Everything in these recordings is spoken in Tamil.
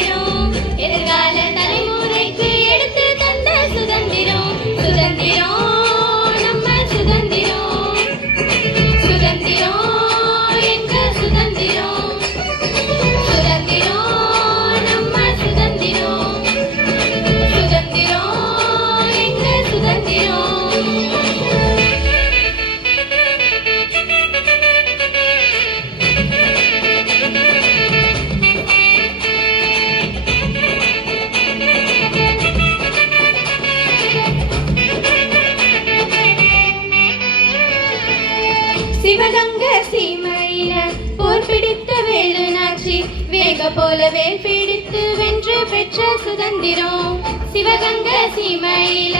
சுதந்திரம் எதிர்கால தலைமுறைக்கு எடுத்து தந்த சுதந்திரம் சுதந்திரம் நம்ம சுதந்திரம் சுதந்திரம் எங்க சுதந்திரம் சுதந்திரம் நம்ம சுதந்திரம் சுதந்திரம் எங்க சுதந்திரம் சிவகங்க சீமையில போர் பிடித்த வேலு நாச்சி வேக போல வேல் பிடித்து வென்று பெற்ற சுதந்திரம் சிவகங்க சீமையில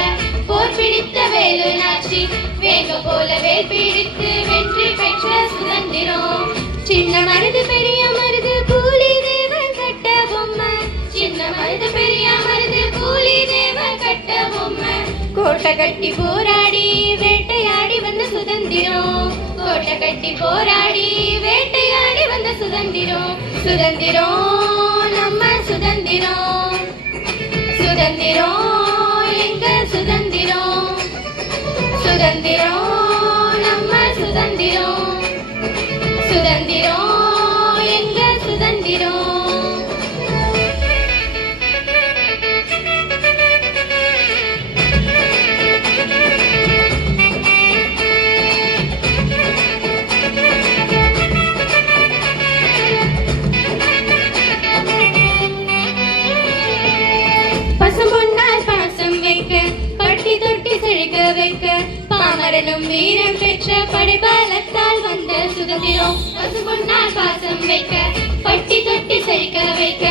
போர் பிடித்த வேலு நாச்சி வேக போல வேல் பிடித்து வென்று பெற்ற சுதந்திரம் சின்ன மருது பெரிய மருது கூலி தேவன் கட்ட பொம்மை சின்ன மருது பெரிய மருது கூலி தேவன் கட்ட பொம்மை கோட்டை கட்டி போராடி வேட்டையாடி வந்த சுதந்திரம் கோட்டை கட்டி போராடி வேட்டையாடி வந்த சுதந்திரம் சுதந்திரம் நம்ம சுதந்திரம் சுதந்திரம் எங்க சுதந்திரம் சுதந்திரம் நம்ம சுதந்திரம் சுதந்திரம் எங்க சுதந்திரம் பாமரனும் வீரம் பெற்ற படைபலத்தால் வந்த சுதந்திரம் பசும்பொன்னால் பாசம் வைக்க பட்டி தொட்டி செழிக்க வைக்க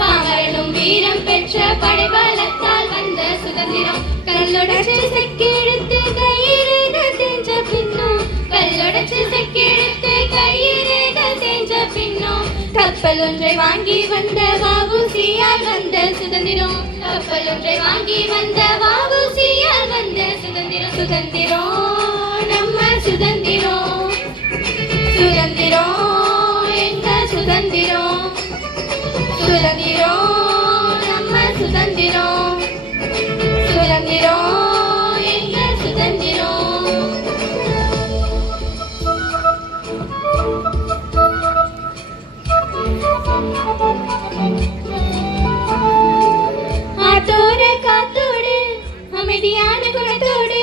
பாமரனும் வீரம் பெற்ற படைபலத்தால் வந்த சுதந்திரம் கல்லொடச்சு செக்கெடுத்து கையிறேகள் தேஞ்ச பின்னும் கல்லொடச்சு செக்கெடுத்து கையிறேகள் தேஞ்ச பின்னும் கப்பல் ஒன்றை வாங்கி வந்த வஉசியால் வந்த சுதந்திரம் கப்பல் ஒன்றை வாங்கி வந்த வஉசியால் வந்த சுதந்திரம் சுதந்திரம் நம்ம சுதந்திரம் சுதந்திரம் எங்க சுதந்திரம் சுதந்திரம் நம்ம சுதந்திரம் சுதந்திரம் எங்க சுதந்திரம் ஆத்தோர காத்தோடு அமைதியான குணத்தோடு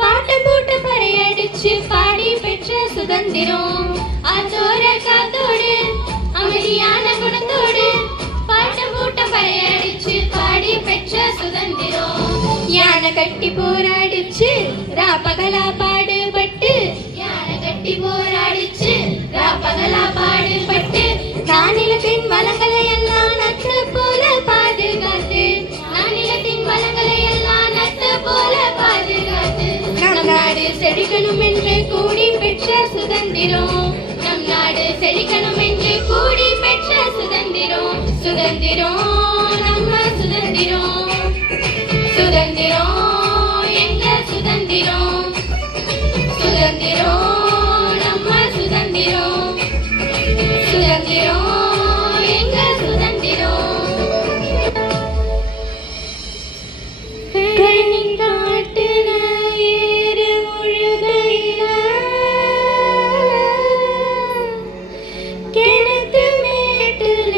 பாட்டம் போட்டு பறையடிச்சு பாடி பெற்ற சுதந்திரம் ஆத்தோர காத்தோடு அமைதியான குணத்தோடு பாட்டம் போட்டு பறையடிச்சு பாடி பெற்ற சுதந்திரம் யானை கட்டி போராடிச்சு ராப்பகலா பாடுபட்டு யானை கட்டி போராடிச்சு ராப்பகலா பாடுபட்டு நானிலத்தின் வளங்களை எல்லாம் நட்டு போல பாதுகாத்து நானிலத்தின் வளங்களை எல்லாம் நட்டு போல பாதுகாத்து நம் நாடு செழிக்கணும் என்று கூடி பெற்ற சுதந்திரம் நம் நாடு செழிக்கணும் என்று கூடி பெற்ற சுதந்திரம் சுதந்திரம் நம்ம சுதந்திரம் சுதந்திரம் எங்க சுதந்திரம் சுதந்திரம் நம்ம சுதந்திரம் சுதந்திரம் எங்க சுதந்திரம் கனி காட்டுன ஏறு முழுகையில கிணத்து மேட்டுல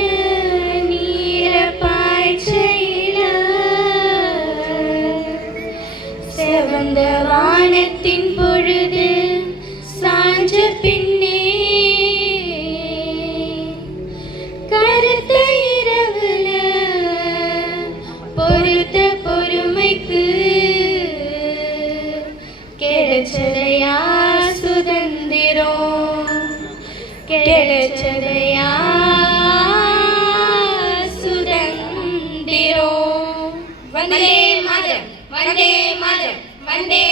நீர பாய்ச்சையில செவந்த வானத்தின் பொழுது சாஞ்ச பின்னே கருத்த இரவுல பொறுத்த பொறுமைக்கு கிடைச்சதையா சுதந்திரம் கிடைச்சதையா சுதந்திரம் வந்தே மாதரம் வந்தே மாதரம் வந்தே